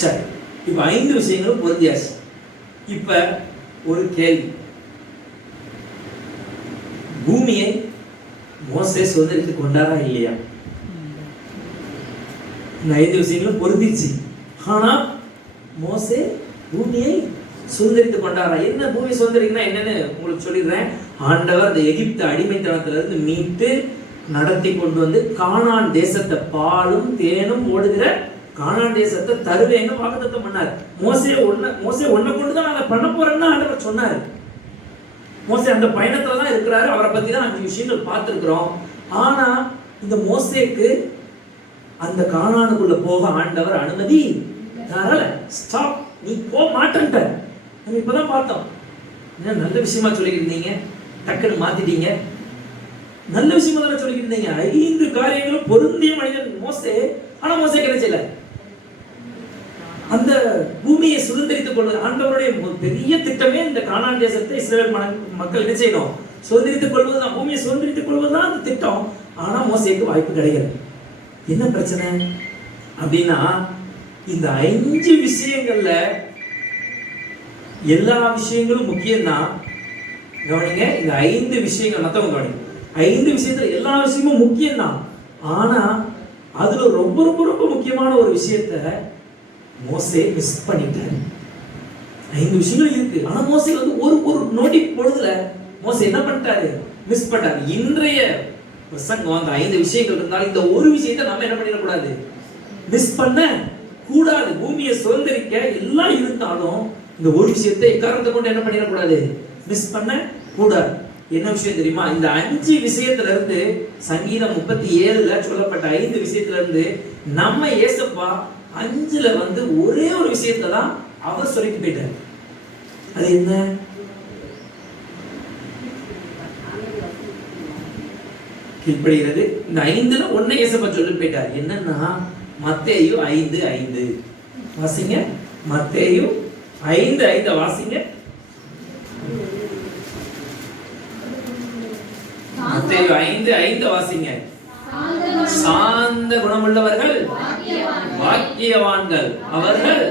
சரி, இப்ப 5 விஷயங்களும் பொருந்தியாச்சு. இப்ப ஒரு கேள்வி, பூமியை மோசே சுதந்திரித்துக் கொண்டாரா இல்லையா? இந்த 5 விஷயங்களும் பொருந்திச்சு. ஆனா மோசே பூமியை சுதந்திரித்துக் கொண்டாரா? என்ன பூமி சுதந்திரிக்கனா என்னன்னு உங்களுக்கு சொல்லிடுறேன். ஆண்டவர் அந்த எகிப்து அடிமைத்தனத்திலிருந்து மீட்டு நடத்தி கொண்டு வந்து கானான் தேசத்தை, பாலும் தேனும் ஓடுகிற கானான் தேசத்தை தருவேன்னு வாக்குத்தத்தம் பண்ணார். மோசே ஒன்ன கொண்டுதான் அதை பண்ண போறேன்னு ஆண்டவர் சொன்னாரு. மோசே அந்த பயணத்துல தான் இருக்கிறாரு. அவரை பத்தி தான் 5 விஷயங்கள் பார்த்திருக்கிறோம். ஆனா இந்த மோசேக்கு அந்த கானானுக்குள்ள போக ஆண்டவர் அனுமதி தரல. ஸ்டாப், நீ போக மாட்டேன்ட்ட. நம்ம இப்பதான் பார்த்தோம். என்ன நல்ல விஷயமா சொல்லிக்கிட்டு இருந்தீங்க, டக்குன்னு மாத்திட்டீங்க. நல்ல விஷயமா தானே சொல்லிக்கிட்டு இருந்தீங்க. 5 காரியங்களும் பொருந்திய மனிதன் மோசே. ஆனா மோசே கிடைச்சல. அந்த பூமியை சுதந்திரித்துக் கொள்வது ஆண்டவருடைய பெரிய திட்டமே. இந்த கானான் தேசத்தை இஸ்ரவேல் மக்கள் என்ன செய்யணும்? சுதந்திரித்துக் கொள்வதுதான். பூமியை சுதந்திரித்துக் கொள்வதுதான் அந்த திட்டம். ஆனா மோசேக்கு வாய்ப்பு கிடைக்கல. என்ன பிரச்சனை அப்படின்னா, இந்த 5 விஷயங்கள்ல எல்லா விஷயங்களும் முக்கியம்தான். கவனிங்க, இந்த 5 விஷயங்கள் மத்தவங்க கவனிங்க. 5 விஷயத்துல எல்லா விஷயமும் முக்கியம்தான். ஆனா அதுல ரொம்ப ரொம்ப ரொம்ப முக்கியமான ஒரு விஷயத்த மோசே மிஸ் பண்ணிட்டாரு. 5 விஷயங்கள் இருக்கு. ஆனா மோசே வந்து ஒரு நொடி பொழுதுல மோசே என்ன பண்ணிட்டாரு? மிஸ் பண்ணிட்டாரு. இன்றைய பிரசங்கம் அந்த 5 விஷயங்கள் இருந்தாலும் இந்த ஒரு விஷயத்தை நம்ம என்ன பண்ணிடக்கூடாது? மிஸ் பண்ண கூடாது. பூமியை சுதந்திரிக்க எல்லாம் இருந்தாலும் இந்த ஒரு விஷயத்தை எக்காரணத்தை கொண்டு என்ன பண்ணிடக்கூடாது? மிஸ் பண்ண கூடாது. என்ன விஷயம் தெரியுமா? இந்த 5 விஷயத்துல இருந்து சங்கீதம் 37ல சொல்லப்பட்ட 5 விஷயத்துல இருந்து நம்ம ஏசப்பா 5ல வந்து ஒரே ஒரு விஷயத்தை தான் அவர் சொல்லிட்டு போயிட்டார். அது என்ன? கீழ்ப்படுகிறது. இந்த 5ல ஒன்னை ஏசப்பா சொல்லிட்டு போயிட்டார். என்னன்னா மத்தேயு 5:5 வாசிங்க. மத்தேயு 5:5 வாசிங்க. மத்தேயு 5:5 வாசிங்க. சாந்த குணமுள்ளவர்கள் பாக்கியவான்கள், அவர்கள்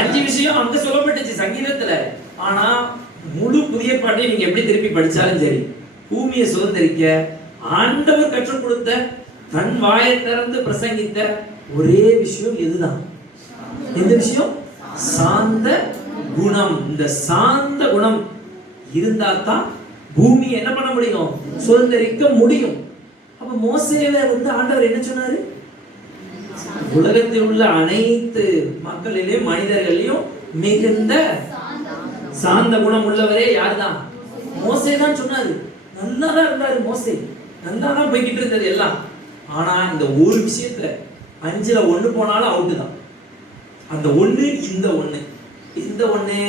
5 விஷயம் அங்க சொல்லப்பட்டுச்சு சங்கீதத்துல. ஆனா முழு புதிய பாட்டை நீங்க எப்படி திருப்பி படிச்சாலும் சரி, பூமியை சுதந்திரிக்க ஆண்டவர் கற்றுக் கொடுத்த தன் வாயை திறந்து பிரசங்கித்த ஒரே விஷயம் இதுதான். எந்த விஷயம்? சாந்த குணம். இந்த சாந்த குணம் இருந்தா தான் பூமியை என்ன பண்ண முடியும்? சுதந்திரிக்க முடியும். அப்ப மோசேவை வந்து ஆண்டவர் என்ன சொன்னாரு? உலகத்தில் உள்ள அனைத்து மக்களிலேயும் மனிதர்களையும் மிகுந்த சாந்த குணம் உள்ளவரே யார்தான்? மோசே தான் சொன்னாரு. நல்லா தான் இருந்தாரு மோசே, நல்லா தான் போய்கிட்டு இருந்தது எல்லாம். ஆனா இந்த ஒரு விஷயத்துல 5ல 1 போனாலும் அவுட்டு தான். அந்த 1 இந்த ஒண்ணு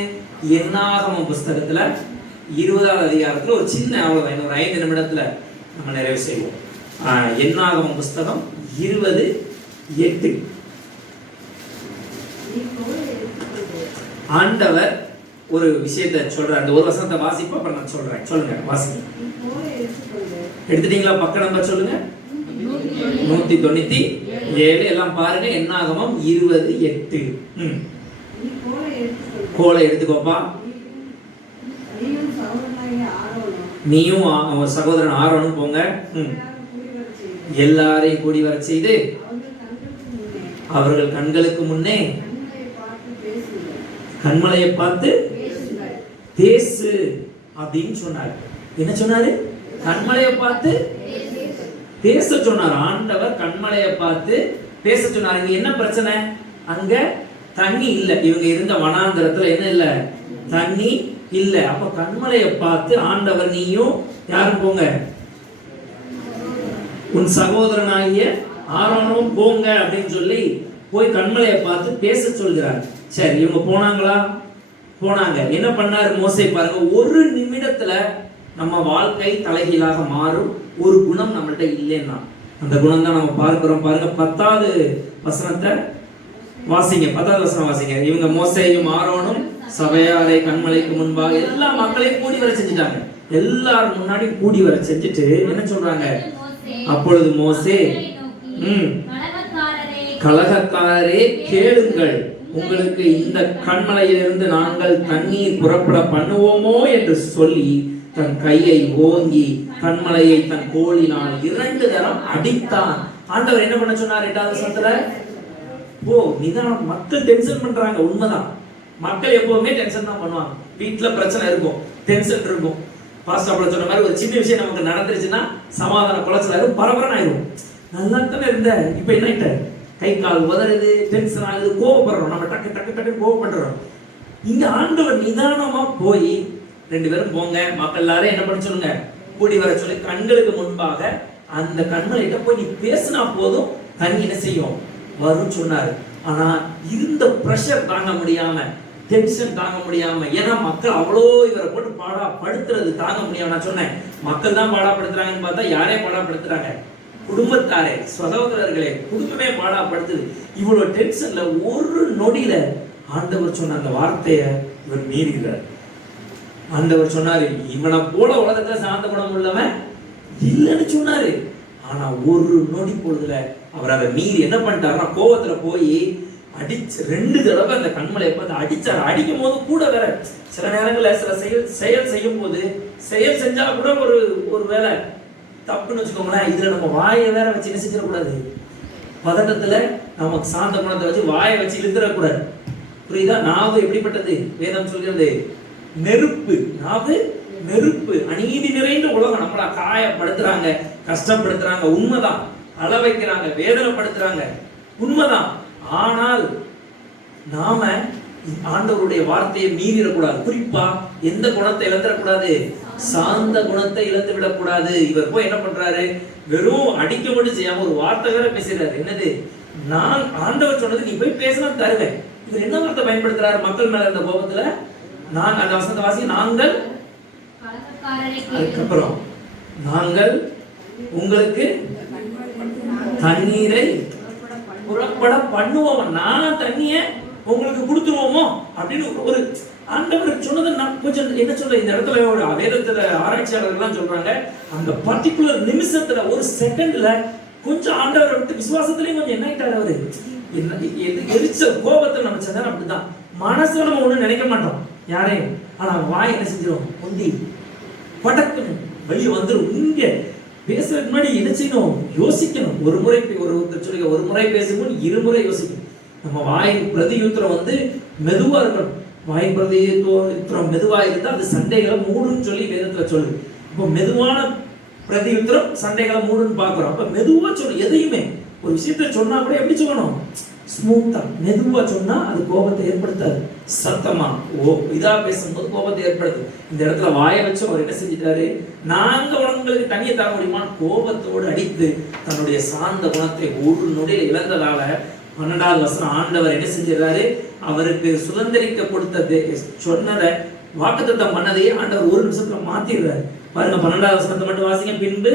என்னாகமம் புஸ்தகத்துல 20வது அதிகாரத்துல ஒரு சின்ன அவ்வளவுதான், இன்னொரு 5 நிமிடத்துல நம்ம நிறைவு செய்வோம். என்னாகமம் புஸ்தகம் 20:8 ஆண்டவர் ஒரு விஷயத்தை சொல்ற. அந்த ஒரு வசனத்தை வாசிப்போம், அப்புறம் நான் சொல்றேன். சொல்லுங்க, வாசிங்க. எடுத்துட்டீங்களா? பக்க நம்பர் சொல்லுங்க. 197 எல்லாம் பாருங்க. என்னாகமம் 20:8. கோலை எடுத்துக்கோப்பா. நீயும் சகோதரன் ஆரோனும் போங்க. எல்லாரையும் கூடி வர செய்து அவர்கள் கண்களுக்கு முன்னே கண்மலையை பார்த்து பேசு அப்படின்னு சொன்னார். என்ன சொன்னாரு? கண்மலையை பார்த்து பேச சொன்னார். ஆண்டவர் கண்மலையை பார்த்து பேச சொன்னார். இங்க என்ன பிரச்சனை? அங்க தண்ணி இல்ல. இவங்க இருந்த வனாந்தரத்துல என்ன இல்ல? தண்ணி இல்ல. அப்ப கண்மலையை பார்த்து ஆண்டவர் நீயும் யாரும் போங்க, உன் சகோதரனாகிய ஆரோனும் போங்க அப்படின்னு சொல்லி போய் கண்மலையை பார்த்து பேச சொல்கிறார். சரி, இவங்க போனாங்களா? போனாங்க. என்ன பண்ணாரு மோசே பாருங்க, ஒரு நிமிடத்துல நம்ம வாழ்க்கை தலைகீழாக மாறும் ஒரு குணம் நம்மள்ட்ட இல்லைன்னா அந்த குணம் தான் நம்ம பார்க்கிறோம். பாருங்க 10வது வசனத்தை வாசிங்க. 10வது வசனம் வாசிங்க. இவங்க மோசேயும் ஆரோனும் சபையாரை கண்மலைக்கு முன்பாக எல்லா மக்களையும் கூடி வர செஞ்சுட்டாங்க. எல்லாரும் முன்னாடி கூடி வர செஞ்சுட்டு என்ன சொல்றாங்க? அப்பொழுது மோசே கலகக்காரரே கேளுங்கள், உங்களுக்கு இந்த கண்மலையிலிருந்து நாங்கள் தண்ணீர் புறப்பட பண்ணுவோமோ என்று சொல்லி தன் கையை ஓங்கி கண்மலையை தன் கோலினால் 2 தரம் அடித்தான். ஆண்டவர் என்ன பண்ண சொன்னார்? 8வது வசனத்துல போ, நிதானம். மக்கள் டென்ஷன் பண்றாங்க, உண்மைதான். மக்கள் எப்பவுமே டென்ஷன் தான் பண்ணுவாங்க. வீட்டுல பிரச்சனை இருக்கும், டென்ஷன் இருக்கும். பாஸ்டர் சொன்ன மாதிரி ஒரு சின்ன விஷயம் நமக்கு நடந்துருச்சுன்னா சமாதான குலைச்சலாயிரும், பரபரன்னு ஆயிரும். நல்லா தானே இருந்த, இப்ப என்ன ஆயிட்ட? கை கால் உதறுது, டென்ஷன் ஆகுது, கோவப்படுறோம். நம்ம டக்கு டக்கு டக்கு கோவப்படுறோம். இங்க ஆண்டவர் நிதானமா போய் 2 பேரும் போங்க, மக்கள் எல்லாரும் என்ன பண்ண சொல்லுங்க, கூடி வர சொல்லி கண்களுக்கு முன்பாக அந்த கண்மலைகிட்ட போய் நீ பேசினா போதும் தண்ணி என்ன செய்யும்? வரும் சொன்னாரு. ஆனா இருந்த பிரஷர் தாங்க முடியாம, டென்ஷன் தாங்க முடியாம, ஏன்னா மக்கள் அவ்வளோ இவரை போட்டு பாடா படுத்துறது தாங்க முடியாம. நான் சொன்னேன், மக்கள் தான் பாடாப்படுத்துறாங்கன்னு பார்த்தா யாரே பாடாப்படுத்துறாங்க? குடும்பத்தாரே, சகோதரர்களே, குடும்பமே பாடாப்படுத்துது. இவ்வளவு டென்ஷன்ல ஒரு நொடியில ஆண்டவர் சொன்ன அந்த வார்த்தையை இவர் மீறுகிறார். ஆண்டவர் சொன்னாரு, இவனை போல உலகத்துல சாந்த குணம் உள்ளவன் இல்லைன்னு சொன்னாரு. ஆனா ஒரு நொடி பொழுதுல அவர் அதை மீறி என்ன பண்ணிட்டாருன்னா கோவத்துல போய் அடிச்சு 2 தடவை அந்த கண்மலையை பார்த்து அடிச்சாரு. அடிக்கும் போது கூட வேற சில நேரங்கள்ல சில செயல் செய்யும் போது செயல் செஞ்சா கூட ஒரு வேலை தப்புன்னு வச்சுக்கோங்களேன். இதுல நம்ம வாயை வேற வச்சு என்ன செஞ்சிடக்கூடாது? பதட்டத்துல நமக்கு சாந்த குணத்தை வச்சு வாயை வச்சு இழுத்துடக்கூடாது. புரியுதா? நாவு எப்படிப்பட்டது? வேதம் சொல்கிறது நெருப்பு. நாவு நெருப்பு. அநீதி நிறைந்த உலகம். நம்மள காயப்படுத்துறாங்க, கஷ்டப்படுத்துறாங்க, உண்மைதான். அழ வைக்கிறாங்க, வேதனைப்படுத்துறாங்க, உண்மைதான். ஆனால் நாம ஆண்டவருடைய வார்த்தையை மீறிடக்கூடாது. குறிப்பா எந்த குணத்தை இழந்துடக்கூடாது? சாந்த குணத்தை இழந்து விடக்கூடாது. இவர் போய் என்ன பண்றாரு? வெறும் அடிக்க மட்டும் செய்யாம ஒரு வார்த்தை வேற பேசுறாரு. என்னது? நான் ஆண்டவர் சொன்னது நீ போய் பேசினா தருவேன். இவர் என்ன வார்த்தை பயன்படுத்துறாரு மக்கள் மேல இருந்த கோபத்துல? நான் அந்த வசனத்தை வாசி, நாங்கள் அதுக்கப்புறம் நாங்கள் உங்களுக்கு தண்ணீரை புறப்பட பண்ணுவோம், நான் தண்ணிய உங்களுக்கு கொடுத்துருவோமோ அப்படின்னு ஒரு ஆண்டவர் சொன்னதை நான் கொஞ்சம் என்ன சொல்ல, இந்த இடத்துல ஒரு வேதத்துல ஆராய்ச்சியாளர்கள்லாம் சொல்றாங்க, அந்த பர்டிகுலர் நிமிஷத்துல ஒரு செகண்ட்ல கொஞ்சம் ஆண்டவரை விட்டு விசுவாசத்திலையும் கொஞ்சம் என்ன ஆயிட்டாரு அவரு. எரிச்ச கோபத்தை நம்ம சொன்னா அப்படிதான் மனசுல நம்ம ஒண்ணு நினைக்க மாட்டோம் யாரையும், ஆனா வாய் என்ன செஞ்சிடும்? முந்தி படக்குன்னு வெளியே வந்துடும். இங்க பேசுறதுக்கு முன்னாடி என்ன செய்யணும்? யோசிக்கணும். ஒரு முறை சொல்லுங்க, ஒரு முறை பேசும்போது இருமுறை யோசிக்கணும். நம்ம வாய் பிரதியுத்திரம் வந்து மெதுவா இருக்கணும். வாய் பிரதியுத்திரம் மெதுவா இருந்தா அது சண்டைகளை மூடுன்னு சொல்லி வேதத்துல சொல்லு. இப்போ மெதுவான பிரதியுத்திரம் சண்டைகளை மூடுன்னு பாக்குறோம். அப்ப மெதுவா சொல்லு. எதையுமே ஒரு விஷயத்த சொன்னா கூட எப்படி சொல்லணும்? ஸ்மூத்தா மெதுவா சொன்னா அது கோபத்தை ஏற்படுத்தாது. சத்தமா இதா பேசும்போது கோபத்தை ஏற்படுது. இந்த இடத்துல வாயை வச்சு அவர் என்ன செஞ்சிட்டாரு? நாங்க உங்களுக்கு தண்ணியை தர முடியுமா? கோபத்தோடு அடித்து தன்னுடைய சாந்த குணத்தை ஒரு நொடியில் இழந்ததால 12வது வசனம் ஆண்டவர் என்ன செஞ்சிடறாரு? அவருக்கு சுதந்திரிக்க கொடுத்த சொன்னதை வாக்குத்தத்தம் பண்ணதையே ஆண்டவர் ஒரு நிமிஷத்துல மாத்திடுறாரு. பாருங்க 12வது வசனத்தை மட்டும் வாசிங்க. பின்பு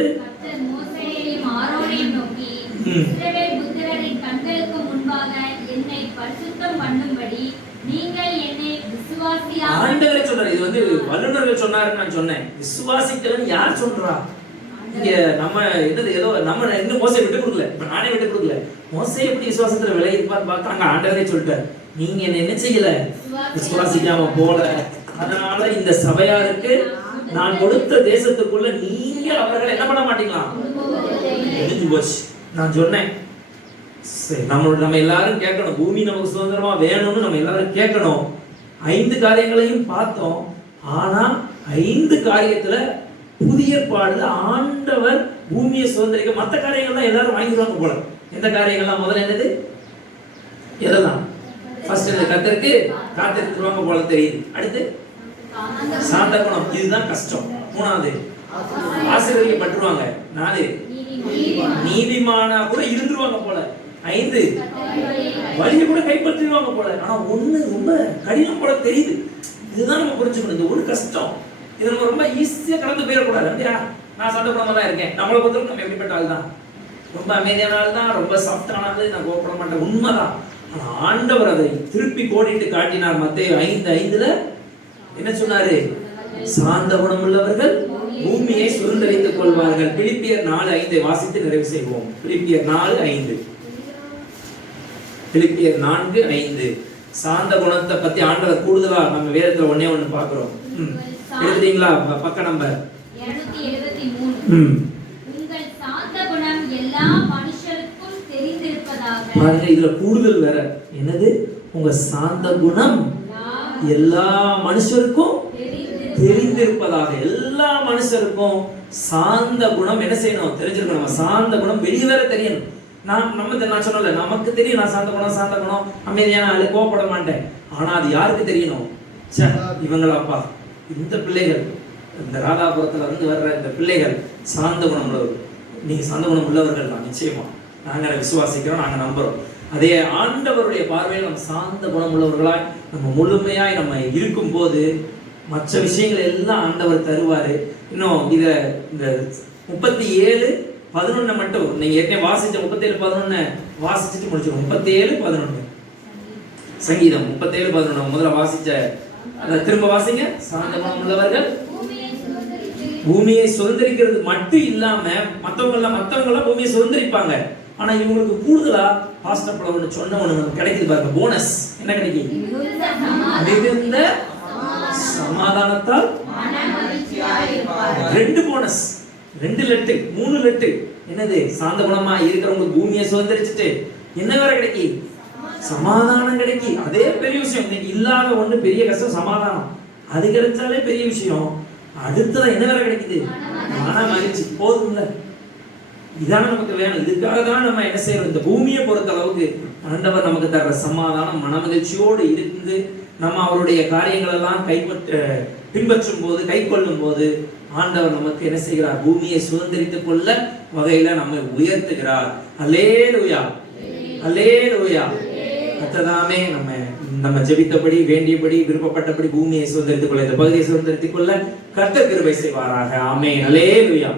ஆண்டவரே சொல்றாரு. இது வந்து வல்லுநர்கள் சொன்னாருன்னு நான் சொன்னேன். விசுவாசிக்கலன்னு யார் சொல்றா? இங்க நம்ம என்னது ஏதோ நம்ம இன்னும் மோசையை விட்டு கொடுக்கல, நானே விட்டு கொடுக்கல. மோசை எப்படி விசுவாசத்துல விலை இருப்பான்னு பார்த்தாங்க. ஆண்டவரே சொல்லிட்டாரு, நீங்க என்ன செய்யல? விசுவாசிக்காம போல. அதனால இந்த சபையாருக்கு நான் கொடுத்த தேசத்துக்குள்ள நீங்க அவர்களை என்ன பண்ண மாட்டீங்களா? எழுதி போச்சு. நான் சொன்னேன் நம்ம எல்லாரும் கேட்கணும், பூமி நமக்கு சுதந்திரமா வேணும்னு நம்ம எல்லாரும் கேட்கணும். 5 காரியங்களையும் பார்த்தோம். ஆனா 5 காரியத்துல புதிய பாடல ஆண்டவர் பூமியை சுதந்திரிக்க மற்ற காரியங்கள்லாம் எல்லாரும் வாங்கிடுவாங்க போல. எந்த காரியங்கள்லாம்? முதல்ல என்னது? எதெல்லாம்? ஃபர்ஸ்ட் இந்த கத்தருக்கு காத்திருவாங்க போல தெரியுது. அடுத்து சாந்த குணம், இதுதான் கஷ்டம். 3வது ஆசீர்வதிக்கப்பட்டுருவாங்க. 4 நீதிமானா கூட இருந்துருவாங்க போல. 5 வழியை கூட கைப்பற்றிடுவாங்க போல. ஆனா 1 ரொம்ப கடினம் போல தெரியுது. இதுதான் நம்ம புரிஞ்சுக்கணும். இந்த ஒரு கஷ்டம் இது நம்ம ரொம்ப ஈஸியா கடந்து போயிடக்கூடாது. அப்படியா? நான் சண்டை குணமா தான் இருக்கேன். நம்மளை பொறுத்தவரைக்கும் நம்ம எப்படிப்பட்ட ஆள் தான்? ரொம்ப அமைதியான ஆள் தான், ரொம்ப சாஃப்டான ஆள். நான் கோபப்பட மாட்டேன், உண்மைதான். ஆனா ஆண்டவர் அதை திருப்பி கோடிட்டு காட்டினார். மத்தேயு 5:5 என்ன சொன்னாரு? சாந்த குணம் உள்ளவர்கள் பூமியை சுதந்திரித்துக் கொள்வார்கள். பிலிப்பியர் 4:5 வாசித்து நிறைவு செய்வோம். பிலிப்பியர் 4:5 பிலிப்பியர் 4:5 சாந்த குணத்தை பத்தி ஆண்டவர் கூடுதலா நம்ம வேதத்துல ஒண்ணு பாக்குறோம். எழுதுறீங்களா? பக்க நம்பர் 273. உங்கள் சாந்த குணம் எல்லா மனுஷருக்கும் தெரிந்திருப்பதாக. பாருங்க, இதுல கூடுதல் வேற. என்னது? உங்க சாந்த குணம் எல்லா மனுஷருக்கும் தெரிந்திருப்பதாக. எல்லா மனுஷருக்கும் சாந்த குணம் என்ன செய்யணும்? தெரிஞ்சிருக்கணும். சாந்த குணம் வெளியே வேற தெரியணும். நான் சொன்னல, நமக்கு தெரியும் நான் சாந்த குணம் அமைதியான ஆளு, கோவப்பட மாட்டேன். ஆனா அது யாருக்கு தெரியணும்? இவங்களாப்பா, இந்த பிள்ளைகள், இந்த ராதாபுரத்துல இருந்து வர்ற இந்த பிள்ளைகள் சாந்த குணம் உள்ளவர்கள். நீங்க சாந்த குணம் உள்ளவர்கள் தான், நிச்சயமா நாங்க விசுவாசிக்கிறோம், நாங்க நம்புறோம். அதே ஆண்டவருடைய பார்வையில் நம்ம சாந்த குணம் உள்ளவர்களாய் நம்ம முழுமையாய் நம்ம இருக்கும் போது மற்ற விஷயங்கள் எல்லாம் ஆண்டவர் தருவாரு. இன்னும் இந்த 37:11 மட்டும் நீங்க ஏற்கனவே வாசிச்ச 37:11 வாசிச்சுட்டு முடிச்சிடும். 37:11 சங்கீதம் 37:11 முதல்ல வாசிச்ச அதை திரும்ப வாசிங்க. சாந்த குணம் உள்ளவர்கள் பூமியை சுதந்திரிக்கிறது மட்டும் இல்லாம மத்தவங்க பூமியை சுதந்திரிப்பாங்க. ஆனா இவங்களுக்கு கூடுதலா பாஸ்டர் பலவன்னு சொன்ன ஒண்ணு நமக்கு கிடைக்குது பாருங்க. போனஸ் என்ன கிடைக்கும்? மிகுந்த சமாதானத்தால் 2 போனஸ், 2 லட்டு, 3 லட்டு. என்னது? சாந்த குணமா இருக்கிறவங்களுக்கு பூமியை சுதந்திரிச்சுட்டு என்ன வேற கிடைக்கும்? சமாதானம் கிடைக்கி. அதே பெரிய விஷயம். இன்னைக்கு இல்லாத ஒண்ணு பெரிய கஷ்டம், சமாதானம். அது கிடைச்சாலே பெரிய விஷயம். அடுத்ததான் என்ன வேற கிடைக்குது? மன மகிழ்ச்சி. போதும்ல, இதான நமக்கு வேணும். இதுக்காக தான் நம்ம என்ன செய்யறோம்? இந்த பூமியை பொறுத்த அளவுக்கு ஆண்டவர் நமக்கு தர்ற சமாதானம், மன மகிழ்ச்சியோடு இருந்து நம்ம அவருடைய காரியங்கள் எல்லாம் பின்பற்றும் போது, கை கொள்ளும் போது ஆண்டவர் நமக்கு என்ன செய்கிறார்? பூமியை சுதந்திரித்துக் கொள்ள வகையில நம்மை உயர்த்துகிறார். அல்லேலூயா, அல்லேலூயா. கர்த்ததாமே நம்ம ஜெபித்தபடி, வேண்டியபடி, விருப்பப்பட்டபடி பூமியை சுதந்திரித்துக் கொள்ள, இந்த பகுதியை சுதந்திரித்துக் கொள்ள கர்த்தர் கிருபை செய்வாராக. ஆமென். அல்லேலூயா.